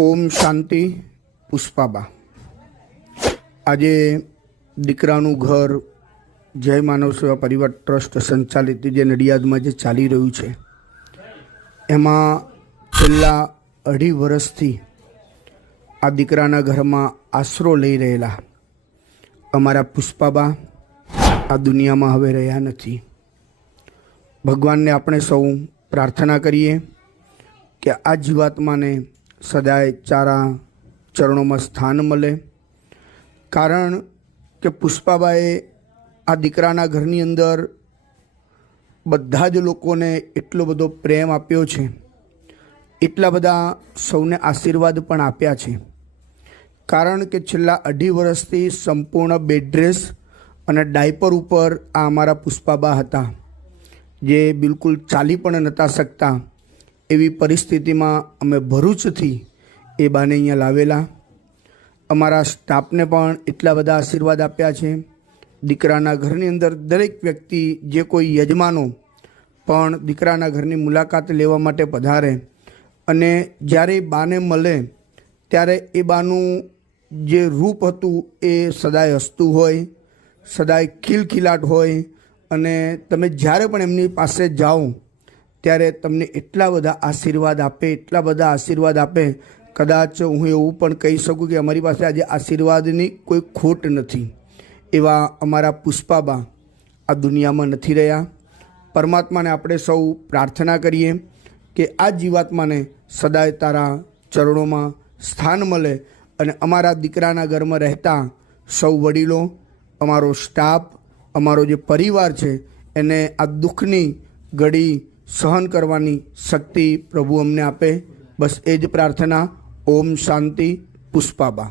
ઓમ શાંતિ. પુષ્પાબા. આજે દીકરાનું ઘર જય માનવ સેવા પરિવાર ટ્રસ્ટ સંચાલિત જે નડિયાદમાં જે ચાલી રહ્યું છે એમાં છેલ્લા 2.5 વર્ષથી આ દીકરાના ઘરમાં આશરો લઈ રહેલા અમારા પુષ્પાબા આ દુનિયામાં હવે રહ્યા નથી. ભગવાનને આપણે સૌ પ્રાર્થના કરીએ કે આ જીવાત્માને સદાય ચારા ચરણોમાં સ્થાન મળે. કારણ કે પુષ્પાબાએ આ દીકરાના ઘરની અંદર બધા જ લોકોને એટલો બધો પ્રેમ આપ્યો છે, એટલા બધા સૌને આશીર્વાદ પણ આપ્યા છે. કારણ કે છેલ્લા 2.5 વર્ષથી સંપૂર્ણ બેડરેસ અને ડાયપર ઉપર આ અમારા પુષ્પાબા હતા, જે બિલકુલ ચાલી પણ નહોતા શકતા. એવી પરિસ્થિતિમાં અમે ભરૂચથી એ બાને અહીંયા લાવેલા. અમારા સ્ટાફને પણ એટલા બધા આશીર્વાદ આપ્યા છે. દીકરાના ઘરની અંદર દરેક વ્યક્તિ, જે કોઈ યજમાનો પણ દીકરાના ઘરની મુલાકાત લેવા માટે પધારે અને જ્યારે એ બાને મળે ત્યારે એ બાનું જે રૂપ હતું એ સદાય હસતું હોય, સદાય ખિલખિલાટ હોય. અને તમે જ્યારે પણ એમની પાસે જાઓ ત્યારે તમને એટલા બધા આશીર્વાદ આપે, એટલા બધા આશીર્વાદ આપે. કદાચ હું એવું પણ કહી શકું કે અમારી પાસે આજે આશીર્વાદની કોઈ ખોટ નથી. એવા અમારા પુષ્પાબા આ દુનિયામાં નથી રહ્યા. પરમાત્માને આપણે સૌ પ્રાર્થના કરીએ કે આ જીવાત્માને સદાય તારા ચરણોમાં સ્થાન મળે અને અમારા દીકરાના ઘરમાં રહેતા સૌ વડીલો, અમારો સ્ટાફ, અમારો જે પરિવાર છે એને આ દુઃખની ઘડી સહન કરવાની શક્તિ પ્રભુ અમને આપે. બસ એ જ પ્રાર્થના. ઓમ શાંતિ. પુષ્પાબા.